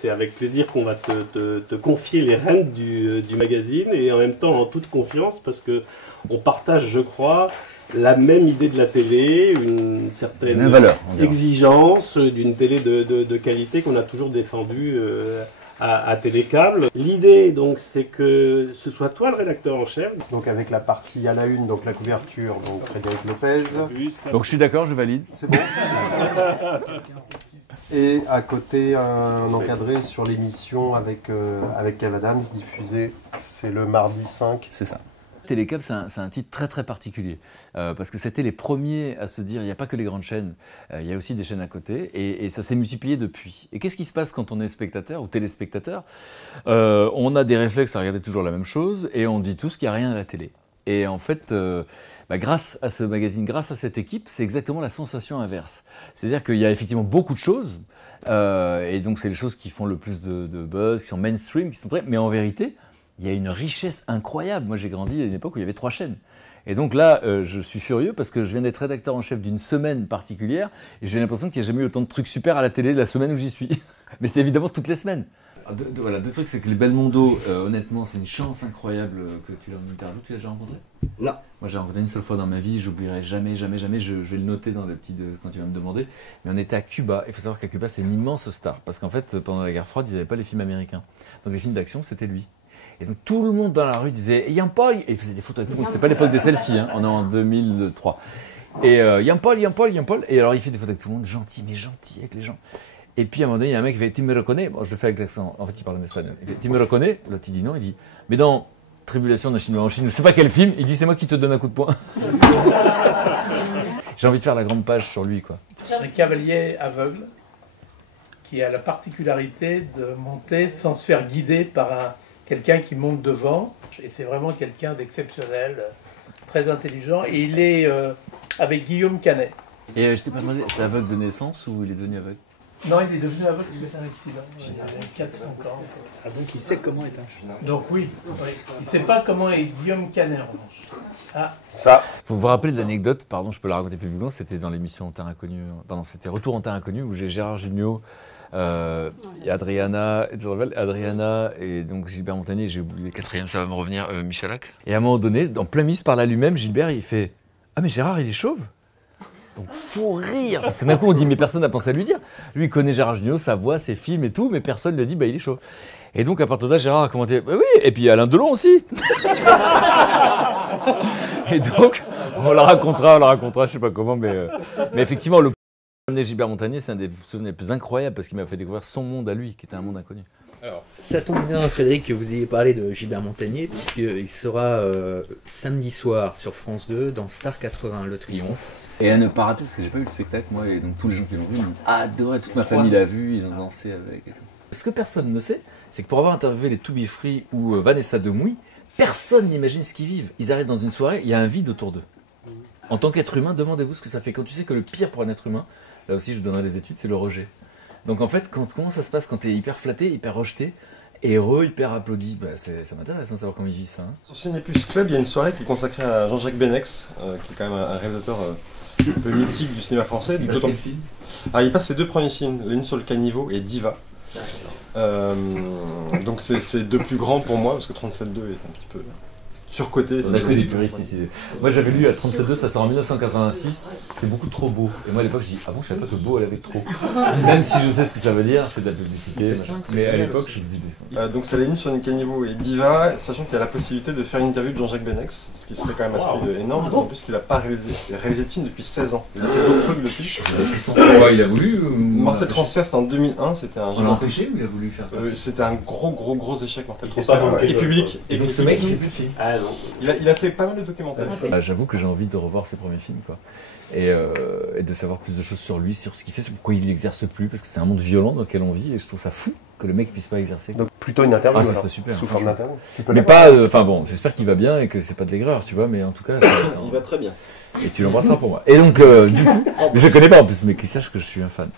c'est avec plaisir qu'on va te confier les rênes du magazine, et en même temps en toute confiance, parce que on partage, je crois, la même idée de la télé, une certaine valeur, exigence d'une télé de qualité qu'on a toujours défendue à Télécâble. L'idée, donc, c'est que ce soit toi le rédacteur en chef. Donc avec la partie à la une, donc la couverture, donc Frédéric Lopez. Donc je suis d'accord, je valide. C'est bon. Et à côté, un encadré sur l'émission avec Kev Adams, diffusé, c'est le mardi 5. C'est ça. Télécâble, c'est un titre très très particulier, parce que c'était les premiers à se dire, il n'y a pas que les grandes chaînes, il y a aussi des chaînes à côté, et ça s'est multiplié depuis. Et qu'est-ce qui se passe quand on est spectateur ou téléspectateur? On a des réflexes à regarder toujours la même chose, et on dit tous qu'il n'y a rien à la télé. Et en fait, grâce à ce magazine, grâce à cette équipe, c'est exactement la sensation inverse. C'est-à-dire qu'il y a effectivement beaucoup de choses, et donc c'est les choses qui font le plus de buzz, qui sont mainstream, qui sont très... Mais en vérité, il y a une richesse incroyable. Moi, j'ai grandi à une époque où il y avait 3 chaînes. Et donc là, je suis furieux parce que je viens d'être rédacteur en chef d'une semaine particulière et j'ai l'impression qu'il n'y a jamais eu autant de trucs super à la télé la semaine où j'y suis. Mais c'est évidemment toutes les semaines. Voilà, deux trucs, c'est que les Belmondo, honnêtement, c'est une chance incroyable que tu l'as en interview. Tu l'as déjà rencontré? Non. Moi, j'ai rencontré une seule fois dans ma vie, j'oublierai jamais, jamais, jamais. Je vais le noter dans les petits quand tu vas me demander. Mais on était à Cuba. Il faut savoir qu'à Cuba, c'est une immense star. Parce qu'en fait, pendant la guerre froide, ils n'avaient pas les films américains. Donc les films d'action, c'était lui. Et donc tout le monde dans la rue disait « Yann Paul !» Et il faisait des photos avec tout le monde. C'était pas l'époque des selfies, hein. On est en 2003. Et Yann Paul, Yann Paul, Yann Paul. Et alors il fait des photos avec tout le monde, gentil, mais gentil avec les gens. Et puis à un moment donné, il y a un mec qui fait « Tu me reconnais ?» Bon, je le fais avec l'accent. En fait, il parle en espagnol. Il fait « Tu me reconnais ?» L'autre, il dit non. Il dit « Mais dans Tribulation d'un Chinois en Chine, je sais pas quel film. » Il dit « C'est moi qui te donne un coup de poing. » J'ai envie de faire la grande page sur lui, quoi. Un cavalier aveugle qui a la particularité de monter sans se faire guider par quelqu'un qui monte devant, et c'est vraiment quelqu'un d'exceptionnel, très intelligent, et il est avec Guillaume Canet. Et je t'ai pas demandé, c'est aveugle de naissance ou il est devenu aveugle? Non, il est devenu aveugle parce que c'est un accident, il y a 4-5 ans. Ah, donc il sait comment est un chien. Donc oui, il ne sait pas comment est Guillaume Canet en revanche. Ah. Ça. Faut vous rappeler de l'anecdote, pardon, je peux la raconter publiquement, c'était dans l'émission Terre Inconnue, pardon, c'était Retour en Terre Inconnue où j'ai Gérard Jugnot, et Adriana, et donc Gilbert Montagnier, j'ai oublié le quatrième, ça va me revenir, Michalak. Et à un moment donné, en plein milieu, par là lui-même, Gilbert, il fait « Ah mais Gérard, il est chauve ?» Donc fou rire, parce que d'un coup on dit « Mais personne n'a pensé à lui dire ». Lui, il connaît Gérard Jugnot, sa voix, ses films et tout, mais personne ne lui a dit « Bah il est chauve ». Et donc à partir de là, Gérard a commenté bah, « Oui, et puis Alain Delon aussi !» Et donc, on la racontera, je sais pas comment, mais effectivement, le Gilbert Montagnier, c'est un des souvenirs les plus incroyables parce qu'il m'a fait découvrir son monde à lui, qui était un monde inconnu. Alors, ça tombe bien, Frédéric, que vous ayez parlé de Gilbert Montagnier, puisqu'il sera samedi soir sur France 2 dans Star 80, Le Triomphe. Et à ne pas rater, parce que j'ai pas vu le spectacle, moi, et donc tous les gens qui l'ont vu, ils ont adoré, toute ma famille l'a vu, ils ont dansé avec et tout. Ce que personne ne sait, c'est que pour avoir interviewé les To Be Free ou Vanessa Demouy, personne n'imagine ce qu'ils vivent. Ils arrivent dans une soirée, il y a un vide autour d'eux. En tant qu'être humain, demandez-vous ce que ça fait. Quand tu sais que le pire pour un être humain, là aussi je vous donnerai des études, c'est le rejet. Donc en fait, comment ça se passe quand tu es hyper flatté, hyper rejeté, heureux, hyper applaudi? Bah, ça m'intéresse de savoir comment ils vivent ça. Hein. Sur Ciné Plus Club, il y a une soirée qui est consacrée à Jean-Jacques Benex, qui est quand même un réalisateur un peu mythique du cinéma français. Il passe quel film? Ah, il passe ses 2 premiers films, l'une sur le caniveau et Diva. Donc c'est 2 plus grands pour moi, parce que 37.2 est un petit peu surcoté. On a que des puristes ici. Moi j'avais lu à 37.2, ça sort en 1986, c'est beaucoup trop beau. Et moi à l'époque je dis, ah bon, je savais pas que beau elle avait trop. Même si je sais ce que ça veut dire, c'est de la publicité. Mais à l'époque je me dis. Donc c'est la ligne sur le caniveau et Diva, sachant qu'il y a la possibilité de faire une interview de Jean-Jacques Benex, ce qui serait quand même assez énorme, en plus qu'il n'a pas réalisé de film depuis 16 ans. Il a fait d'autres trucs depuis. Il a voulu Mortel Transfert, c'était en 2001, c'était un On l'a empêché ou il a voulu faire c'était un gros échec, Mortel Transfert. Et public. Et donc ce mec il fait plus de films. Il a fait pas mal de documentaires. J'avoue que j'ai envie de revoir ses premiers films, quoi. Et de savoir plus de choses sur lui, sur ce qu'il fait, sur pourquoi il n'exerce plus, parce que c'est un monde violent dans lequel on vit, et je trouve ça fou que le mec puisse pas exercer. Donc plutôt une interview. Ah, ça serait super. Sous forme d'interview. Mais pas, enfin bon, j'espère qu'il va bien et que c'est pas de l'aigreur, tu vois, mais en tout cas. Il va très bien. Et tu l'embrasseras pour moi. Et donc, du coup, je connais pas en plus, mais qu'il sache que je suis un fan.